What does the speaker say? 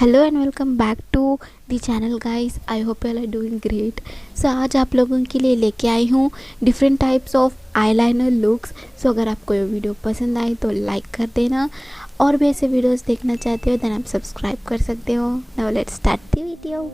Hello and welcome back to the channel guys. I hope you are doing great. सो आज आप लोगों के लिए लेके आई हूँ different types of eyeliner looks. सो अगर आपको ये वीडियो पसंद आई तो लाइक कर देना, और भी ऐसे वीडियोस देखना चाहते हो देन आप सब्सक्राइब कर सकते हो। Now let's start the video.